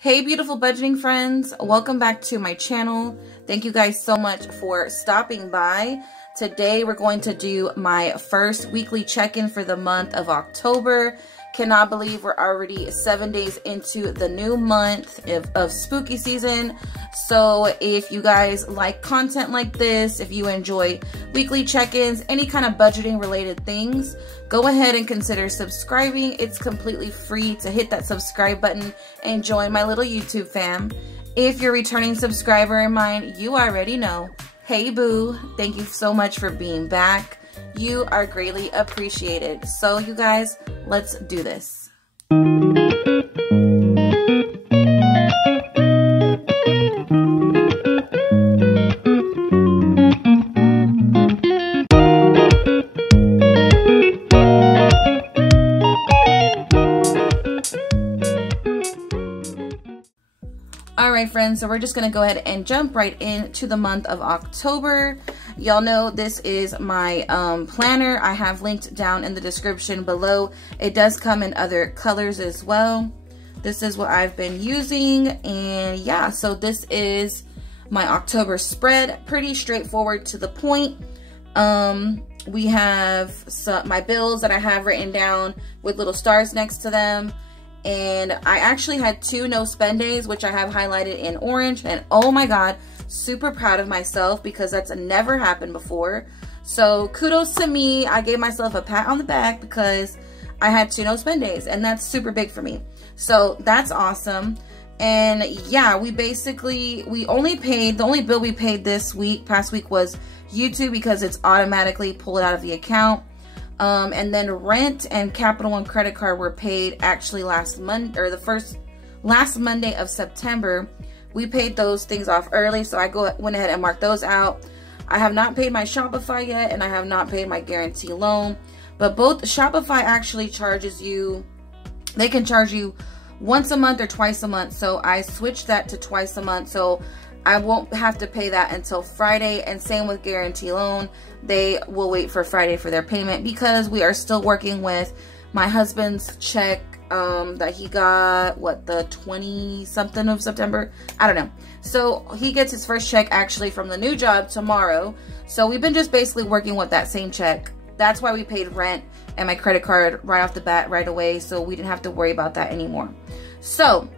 Hey beautiful budgeting friends, welcome back to my channel. Thank you guys so much for stopping by. Today we're going to do my first weekly check-in for the month of October. Cannot believe we're already 7 days into the new month of spooky season. So if you guys like content like this, if you enjoy weekly check-ins, any kind of budgeting related things, go ahead and consider subscribing. It's completely free to hit that subscribe button and join my little YouTube fam. If you're a returning subscriber of mine, you already know. Hey boo, thank you so much for being back. You are greatly appreciated. So you guys, let's do this. Alright friends, so we're just going to go ahead and jump right into the month of October. Y'all know this is my planner. I have linked down in the description below. It does come in other colors as well. This is what I've been using, and yeah, so this is my October spread. Pretty straightforward to the point. We have my bills that I have written down with little stars next to them. And I actually had 2 no spend days, which I have highlighted in orange, and oh my god, super proud of myself because that's never happened before. So kudos to me. I gave myself a pat on the back because I had 2 no spend days, and that's super big for me. So that's awesome. And yeah, the only bill we paid this past week was YouTube because it's automatically pulled out of the account. And then rent and Capital One credit card were paid actually last Monday, or last Monday of September. We paid those things off early, so I went ahead and marked those out. I have not paid my Shopify yet, and I have not paid my guarantee loan. But both Shopify actually charges you, they can charge you once a month or twice a month. So I switched that to twice a month, so I won't have to pay that until Friday. And same with guarantee loan. They will wait for Friday for their payment because we are still working with my husband's check that he got, what, the 20-something of September? I don't know. So he gets his first check actually from the new job tomorrow. So we've been just basically working with that same check. That's why we paid rent and my credit card right off the bat right away. So we didn't have to worry about that anymore. So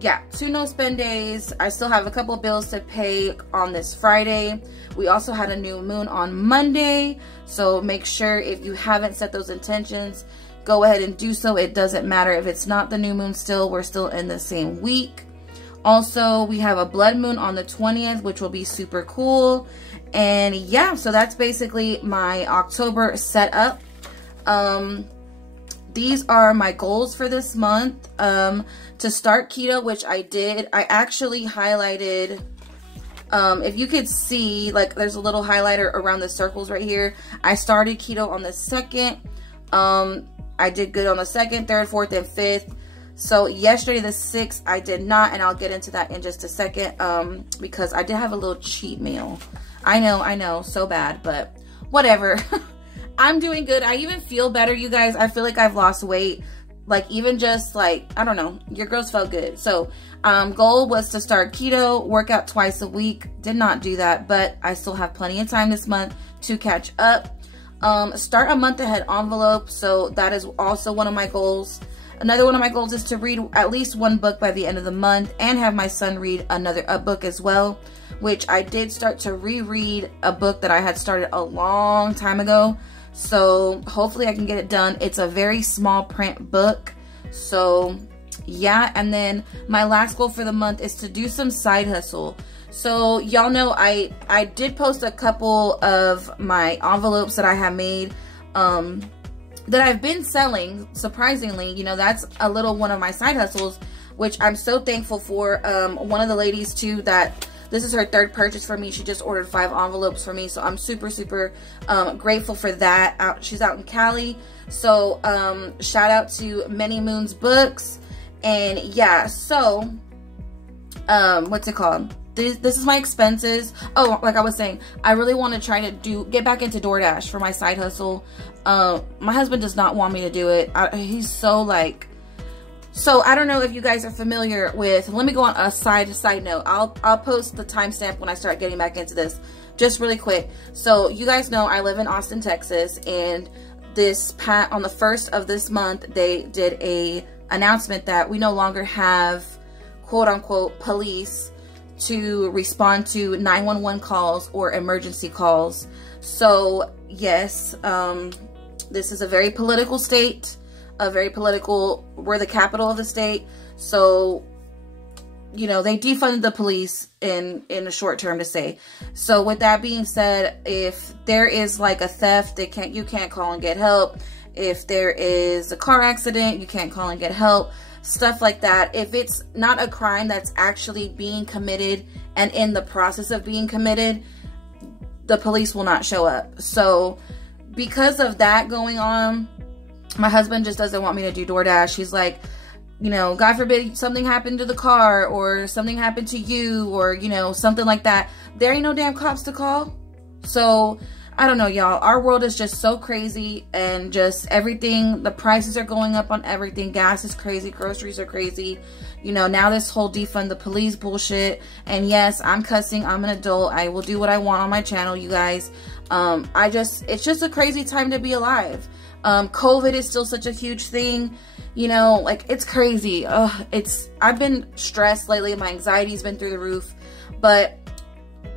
yeah, 2 no spend days. I still have a couple bills to pay on this Friday. We also had a new moon on Monday. So make sure if you haven't set those intentions, go ahead and do so. It doesn't matter if it's not the new moon still. We're still in the same week. Also, we have a blood moon on the 20th, which will be super cool. And yeah, so that's basically my October setup. These are my goals for this month. To start keto, which I did. I actually highlighted, if you could see, like there's a little highlighter around the circles right here. I started keto on the 2nd. I did good on the 2nd, 3rd, 4th, and 5th. So yesterday, the 6th, I did not, and I'll get into that in just a second, because I did have a little cheat meal. I know, so bad, but whatever. I'm doing good. I even feel better, you guys. I feel like I've lost weight. Like even just like, I don't know, your girls felt good. So goal was to start keto, work out twice a week. Did not do that, but I still have plenty of time this month to catch up. Start a month ahead envelope. So that is also one of my goals. Another one of my goals is to read at least 1 book by the end of the month and have my son read a book as well, which I did start to reread a book that I had started a long time ago. So hopefully I can get it done. It's a very small print book. So yeah, and then my last goal for the month is to do some side hustle. So y'all know I did post a couple of my envelopes that I have made that I've been selling. Surprisingly, you know, that's a little one of my side hustles, which I'm so thankful for. One of the ladies too, that this is her 3rd purchase for me. She just ordered 5 envelopes for me. So I'm super, super grateful for that. She's out in Cali. So shout out to Many Moons Books. And yeah, so what's it called? This is my expenses. Oh, like I was saying, I really want to try to get back into DoorDash for my side hustle. My husband does not want me to do it. He's so like, So I don't know if you guys are familiar with, let me go on a side note. I'll post the timestamp when I start getting back into this, just really quick. So you guys know I live in Austin, Texas, and on the 1st of this month, they did a announcement that we no longer have quote unquote police to respond to 911 calls or emergency calls. So yes, this is a very political state. We're the capital of the state. So, you know, they defunded the police in a short term, to say. So with that being said, if there is like a theft, you can't call and get help. If there is a car accident, you can't call and get help. Stuff like that. If it's not a crime that's actually being committed and in the process of being committed, the police will not show up. So because of that going on, my husband just doesn't want me to do DoorDash. He's like, you know, God forbid something happened to the car or something happened to you or, you know, something like that. There ain't no damn cops to call. So I don't know, y'all. Our world is just so crazy, and just everything, the prices are going up on everything. Gas is crazy. Groceries are crazy. You know, now this whole defund the police bullshit. And yes, I'm cussing. I'm an adult. I will do what I want on my channel, you guys. It's just a crazy time to be alive. COVID is still such a huge thing, you know, like it's crazy. I've been stressed lately. My anxiety's been through the roof. But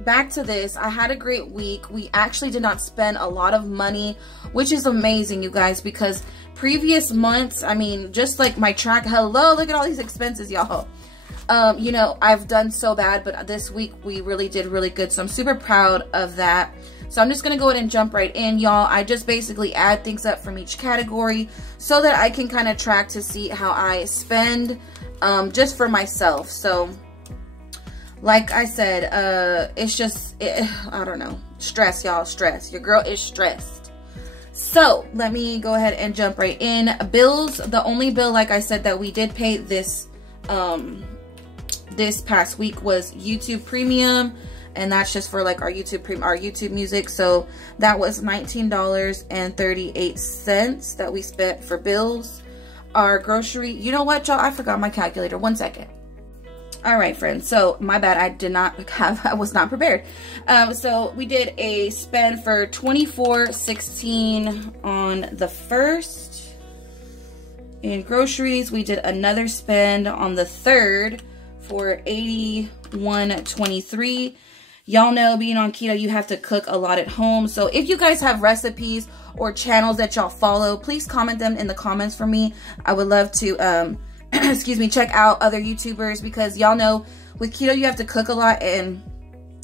back to this, I had a great week. We actually did not spend a lot of money, which is amazing, you guys, because previous months, I mean, just like my track, hello, look at all these expenses, y'all. You know, I've done so bad, but this week we really did really good. So I'm super proud of that. So I'm just going to go ahead and jump right in, y'all. I just basically add things up from each category so that I can kind of track to see how I spend just for myself. So like I said, it's just, I don't know, stress, y'all, stress. Your girl is stressed. So let me go ahead and jump right in. Bills, the only bill, like I said, that we did pay this past week was YouTube Premium. And that's just for like our YouTube music. So that was $19.38 that we spent for bills. Our grocery, you know what, y'all? I forgot my calculator. 1 second. All right, friends. So my bad. I was not prepared. So we did a spend for $24.16 on the 1st. In groceries, we did another spend on the 3rd for $81.23. Y'all know, being on keto, you have to cook a lot at home. So if you guys have recipes or channels that y'all follow, please comment them in the comments for me. I would love to, excuse me, check out other YouTubers, because y'all know with keto, you have to cook a lot and,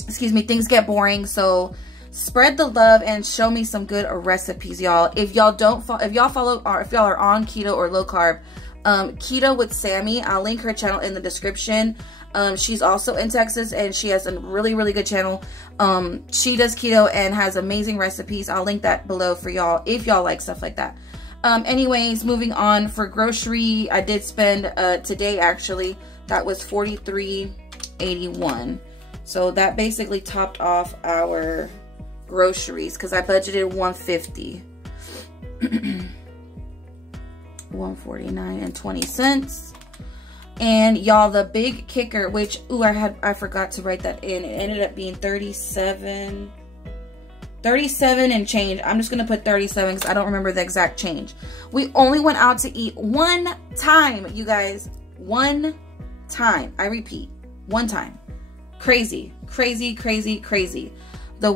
excuse me, things get boring. So spread the love and show me some good recipes, y'all. If y'all follow, or if y'all are on keto or low carb, Keto with Sammy, I'll link her channel in the description. She's also in Texas, and she has a really, really good channel. She does keto and has amazing recipes. I'll link that below for y'all if y'all like stuff like that. Anyways, moving on, for grocery, I did spend today, actually, that was $43.81. So that basically topped off our groceries, because I budgeted $150. $149.20. And y'all, the big kicker, which, ooh, I forgot to write that in. It ended up being 37 and change. I'm just gonna put 37 because I don't remember the exact change. We only went out to eat one time, you guys. One time. I repeat, one time. Crazy, crazy, crazy, crazy. The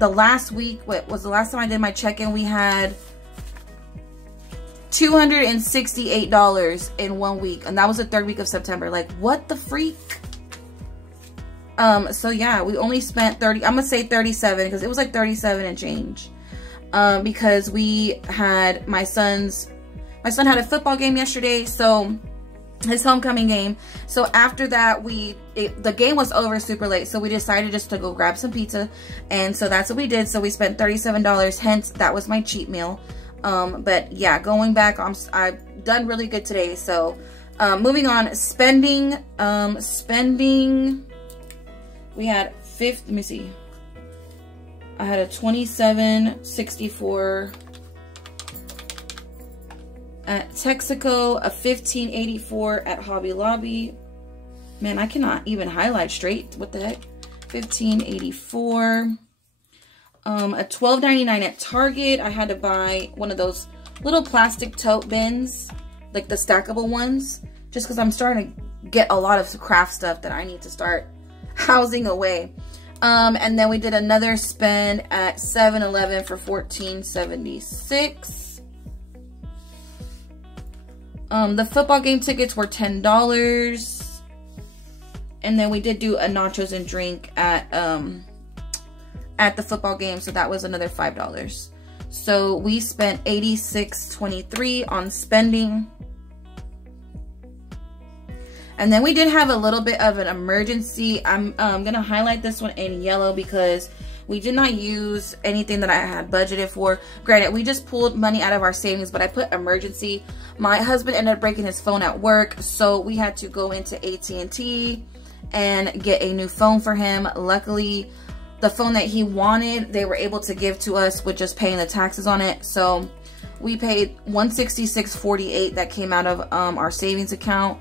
last week, what was the last time I did my check-in? We had $268 in 1 week, and that was the 3rd week of September. Like, what the freak? So yeah, we only spent 30, I'm gonna say 37, because it was like 37 and change. Because we had my son had a football game yesterday, so his homecoming game. So after that, the game was over super late, so we decided just to go grab some pizza, and so that's what we did. So we spent $37, hence that was my cheat meal. But yeah, going back, I've done really good today. So, moving on, spending, we had let me see. I had a $27.64 at Texaco, a $15.84 at Hobby Lobby. Man, I cannot even highlight straight. What the heck? $15.84. A $12.99 at Target. I had to buy one of those little plastic tote bins, like the stackable ones, just because I'm starting to get a lot of craft stuff that I need to start housing away. And then we did another spend at 7-Eleven for $14.76. The football game tickets were $10. And then we did do a nachos and drink at the football game, so that was another $5. So we spent $86.23 on spending. And then we did have a little bit of an emergency. I'm gonna highlight this one in yellow because we did not use anything that I had budgeted for. Granted, we just pulled money out of our savings, but I put emergency. My husband ended up breaking his phone at work, so we had to go into AT&T and get a new phone for him. Luckily, the phone that he wanted, they were able to give to us with just paying the taxes on it. So we paid $166.48 that came out of our savings account.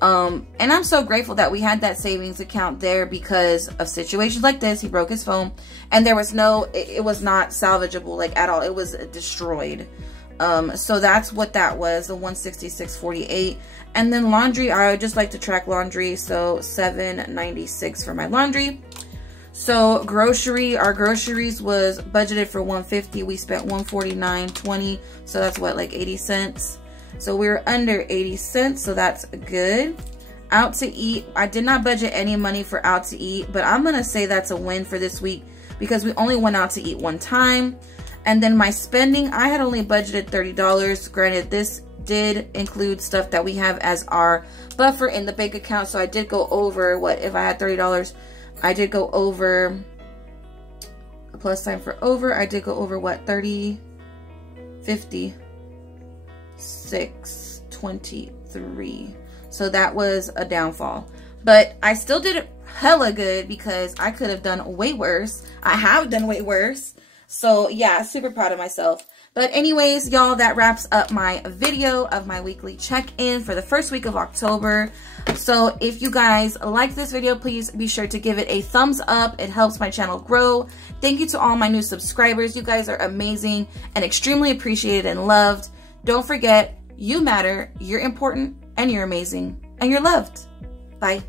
And I'm so grateful that we had that savings account there because of situations like this. He broke his phone and there was no, it was not salvageable like at all. It was destroyed. So that's what that was, the $166.48. And then laundry, I would just like to track laundry. So $7.96 for my laundry. So our groceries was budgeted for $150. We spent $149.20. So that's what, like 80 cents. So we were under 80 cents, so that's good. Out to eat, I did not budget any money for out to eat, but I'm gonna say that's a win for this week because we only went out to eat one time. And then my spending, I had only budgeted $30. Granted, this did include stuff that we have as our buffer in the bank account, so I did go over, what, if I had $30, I did go over, a plus sign for over, I did go over, what, 30, 50, 623. So that was a downfall, but I still did it hella good because I could have done way worse. I have done way worse. So yeah, super proud of myself. But anyways, y'all, that wraps up my video of my weekly check-in for the first week of October. So if you guys like this video, please be sure to give it a thumbs up. It helps my channel grow. Thank you to all my new subscribers. You guys are amazing and extremely appreciated and loved. Don't forget, you matter, you're important, and you're amazing, and you're loved. Bye.